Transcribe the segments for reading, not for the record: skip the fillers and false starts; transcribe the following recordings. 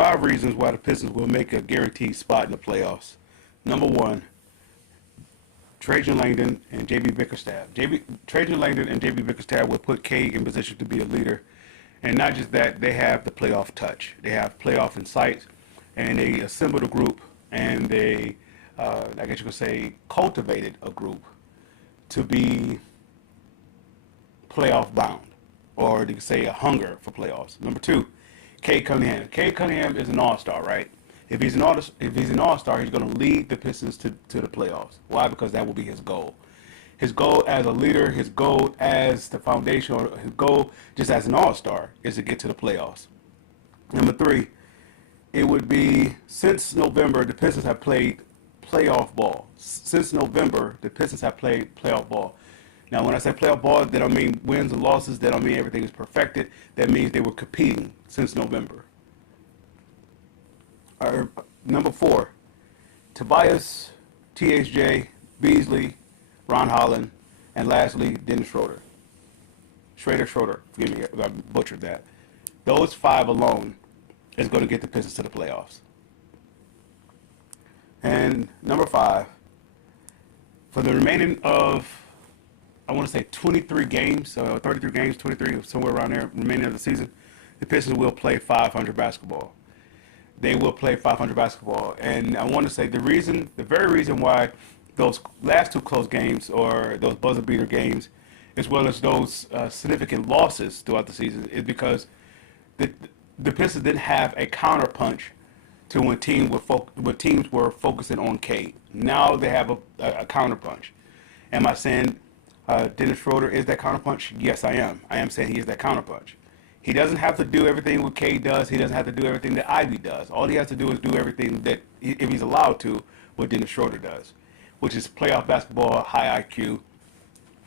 5 reasons why the Pistons will make a guaranteed spot in the playoffs. Number 1, Trajan Langdon and J.B. Bickerstaff. Trajan Langdon and J.B. Bickerstaff will put Cade in position to be a leader. And not just that, they have the playoff touch. They have playoff insight, and they assembled a group, and they, I guess you could say, cultivated a group to be playoff bound, or you could say a hunger for playoffs. Number 2, Cade Cunningham. Cade Cunningham is an all-star, right? If he's an all-star, he's going to lead the Pistons to the playoffs. Why? Because that will be his goal. His goal as a leader, his goal as the foundation, or his goal just as an all-star is to get to the playoffs. Number 3, it would be since November, the Pistons have played playoff ball. Since November, the Pistons have played playoff ball. Now, when I say playoff ball, that don't mean wins and losses. That don't mean everything is perfected. That means they were competing since November. Number 4, Tobias, THJ, Beasley, Ron Holland, and lastly, Dennis Schroeder. Schroeder, forgive me, I butchered that. Those 5 alone is going to get the Pistons to the playoffs. And number 5, for the remaining of, I want to say 23 games, 33 games, 23, somewhere around there, remaining of the season, the Pistons will play 500 basketball. They will play 500 basketball. And I want to say the very reason why those last 2 close games, or those buzzer beater games, as well as those significant losses throughout the season, is because the Pistons didn't have a counterpunch to when teams were focusing on Cade. Now they have a counterpunch. Am I saying Dennis Schroeder is that counterpunch? Yes, I am. I am saying he is that counterpunch. He doesn't have to do everything what Cade does. He doesn't have to do everything that Ivy does. All he has to do is do everything that, if he's allowed to, what Dennis Schroeder does, which is playoff basketball, high IQ,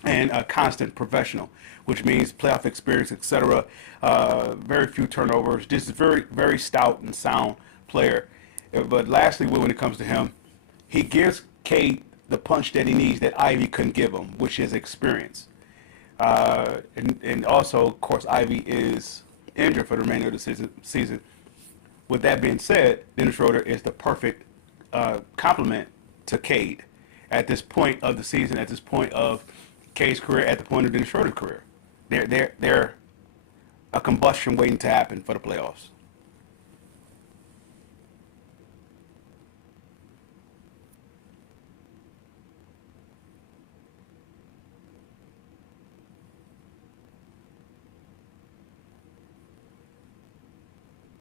and a constant professional, which means playoff experience, etc. Very few turnovers. Just a very, very stout and sound player. But lastly, when it comes to him, he gives Cade the punch that he needs that Ivy couldn't give him, which is experience. And also, of course, Ivy is injured for the remainder of the season. With that being said, Dennis Schroeder is the perfect complement to Cade at this point of the season, at this point of Cade's career, at the point of Dennis Schroeder's career. They're a combustion waiting to happen for the playoffs.